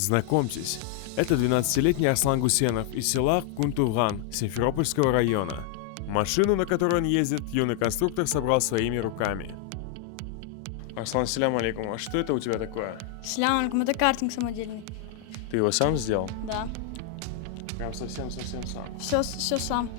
Знакомьтесь, это 12-летний Арслан Гусенов из села Кунтуган Симферопольского района. Машину, на которой он ездит, юный конструктор собрал своими руками. Арслан, салям алейкум, а что это у тебя такое? Салям алейкум, это картинг самодельный. Ты его сам сделал? Да. Прям совсем сам. Все сам.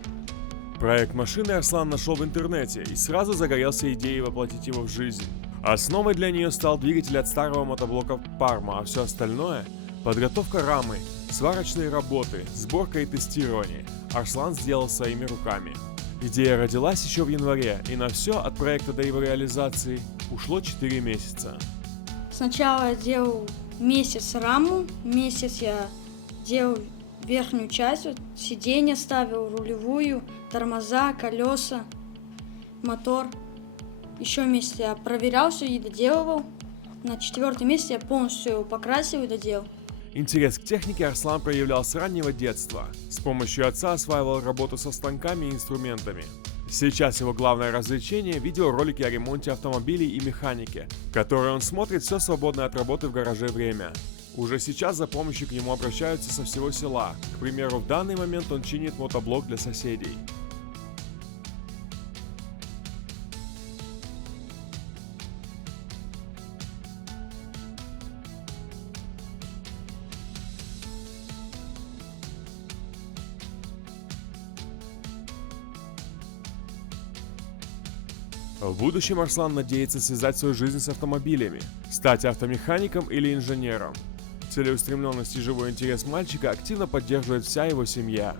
Проект машины Арслан нашел в интернете и сразу загорелся идеей воплотить его в жизнь. Основой для нее стал двигатель от старого мотоблока Parma, а все остальное – подготовка рамы, сварочные работы, сборка и тестирование – Арслан сделал своими руками. Идея родилась еще в январе, и на все от проекта до его реализации ушло 4 месяца. Сначала я делал месяц раму, месяц я делал верхнюю часть, вот, сиденье ставил, рулевую, тормоза, колеса, мотор. Еще месяц я проверял все и доделывал. На 4-й месяц я полностью покрасил и доделал. Интерес к технике Арслан проявлял с раннего детства. С помощью отца осваивал работу со станками и инструментами. Сейчас его главное развлечение – видеоролики о ремонте автомобилей и механике, которые он смотрит все свободное от работы в гараже время. Уже сейчас за помощью к нему обращаются со всего села. К примеру, в данный момент он чинит мотоблок для соседей. В будущем Арслан надеется связать свою жизнь с автомобилями, стать автомехаником или инженером. Целеустремленность и живой интерес мальчика активно поддерживает вся его семья.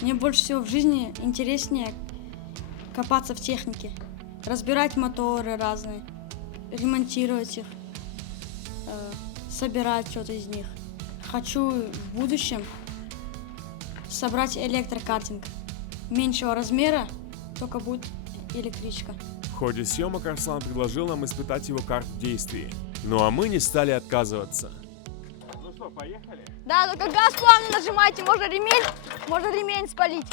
Мне больше всего в жизни интереснее копаться в технике, разбирать моторы разные, ремонтировать их, собирать что-то из них. Хочу в будущем собрать электрокартинг меньшего размера, только будет электричка. В ходе съемок Арслан предложил нам испытать его карт в действии. Ну а мы не стали отказываться. Ну что, поехали? Да, только газ плавно нажимайте, можно ремень спалить.